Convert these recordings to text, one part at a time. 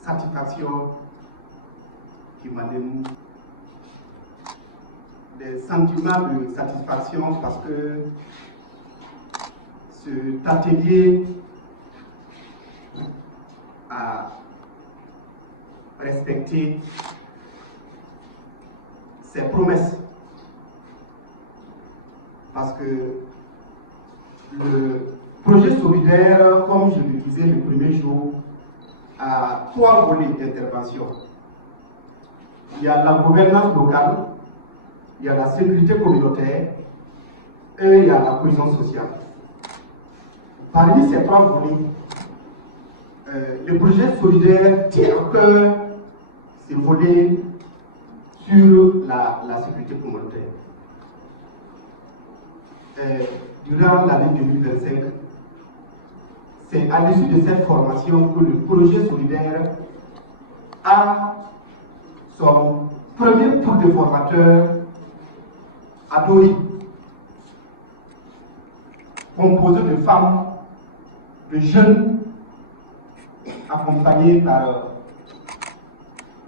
satisfaction qui m'anime, des sentiments de satisfaction parce que cet atelier a respecté ses promesses. Parce que le projet solidaire, comme je le disais le premier jour, a 3 volets d'intervention. Il y a la gouvernance locale, il y a la sécurité communautaire et il y a la cohésion sociale. Parmi ces 3 volets, le projet solidaire tient au cœur ces volets sur la sécurité communautaire. Durant l'année 2025, c'est à l'issue de cette formation que le projet solidaire a son premier pool de formateurs à Dori, composé de femmes, de jeunes, accompagnés par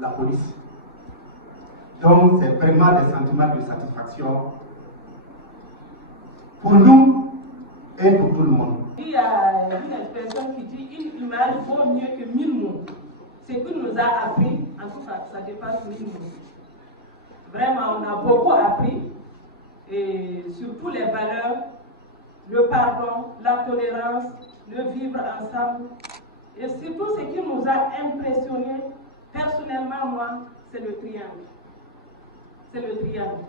la police. Donc, c'est vraiment des sentiments de satisfaction pour nous et pour tout le monde. Il y a une expression qui dit une image vaut mieux que 1000 mots. Ce que nous a appris, en tout cas, ça dépasse 1000 mots. Vraiment, on a beaucoup appris, et surtout les valeurs, le pardon, la tolérance, le vivre ensemble. Et surtout, ce qui nous a impressionnés, personnellement, moi, c'est le triangle. C'est le triangle.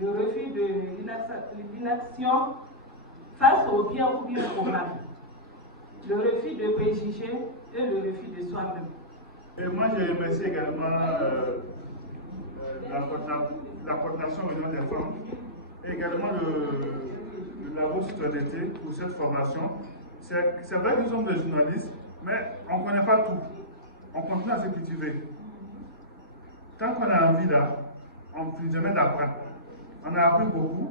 Le refus de l'inaction face au bien ou bien au mal. Le refus de préjugés et le refus de soi-même. Et moi, je remercie également la coordination Union des femmes et également le labo citoyenneté pour cette formation. C'est vrai que nous sommes des journalistes, mais on ne connaît pas tout. On continue à se cultiver. Tant qu'on a envie là, on ne finit jamais d'apprendre. On a appris beaucoup.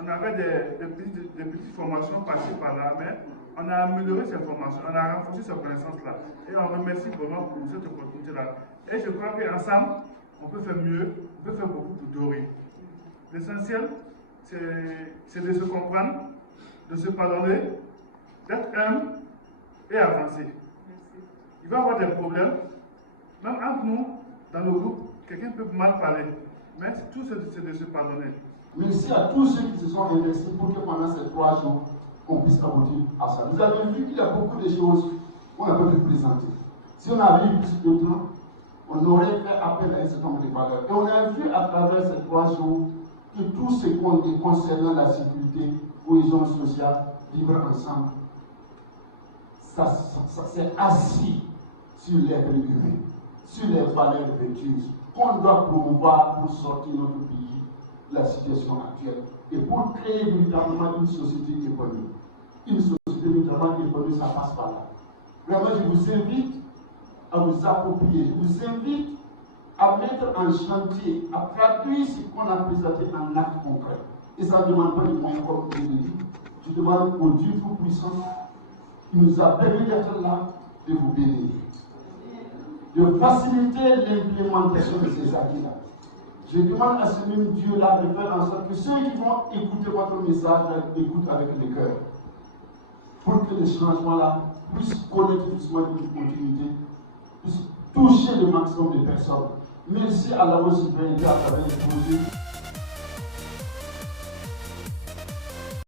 On avait des petites formations passées par là, mais on a amélioré ces formations, on a renforcé ces connaissances-là. Et on remercie vraiment pour cette opportunité-là. Et je crois qu'ensemble, on peut faire mieux, on peut faire beaucoup pour Dori. L'essentiel, c'est de se comprendre, de se pardonner, d'être humble et avancer. Il va y avoir des problèmes, même entre nous, dans le groupe, quelqu'un peut mal parler, mais tout c'est de se pardonner. Merci à tous ceux qui se sont investis pour que pendant ces 3 jours, on puisse aboutir à ça. Vous avez vu qu'il y a beaucoup de choses qu'on n'a pas pu présenter. Si on avait eu plus de temps, on aurait fait appel à un certain nombre de valeurs. Et on a vu à travers ces 3 jours que tout ce qu'on dit concernant la sécurité, cohésion sociale, vivre ensemble, ça c'est assis sur les humains, sur les valeurs vertueuses qu'on doit promouvoir pour sortir notre pays de la situation actuelle et pour créer véritablement une société épanouie. Une société véritablement épanouie, ça passe par là. Vraiment, je vous invite à vous approprier, je vous invite à mettre en chantier, à traduire ce qu'on a présenté en actes concrets. Et ça ne demande pas de moyens comme je l'ai dit. Je demande au Dieu Tout-Puissant qui nous a permis d'être là, de vous bénir, de faciliter l'implémentation de ces acquis-là. Je demande à ce même Dieu-là de faire en sorte que ceux qui vont écouter votre message écoutent avec le cœur, pour que les changements-là puissent connaître doucement une continuité, puissent toucher le maximum de personnes. Merci à la citoyenneté à travers les projets.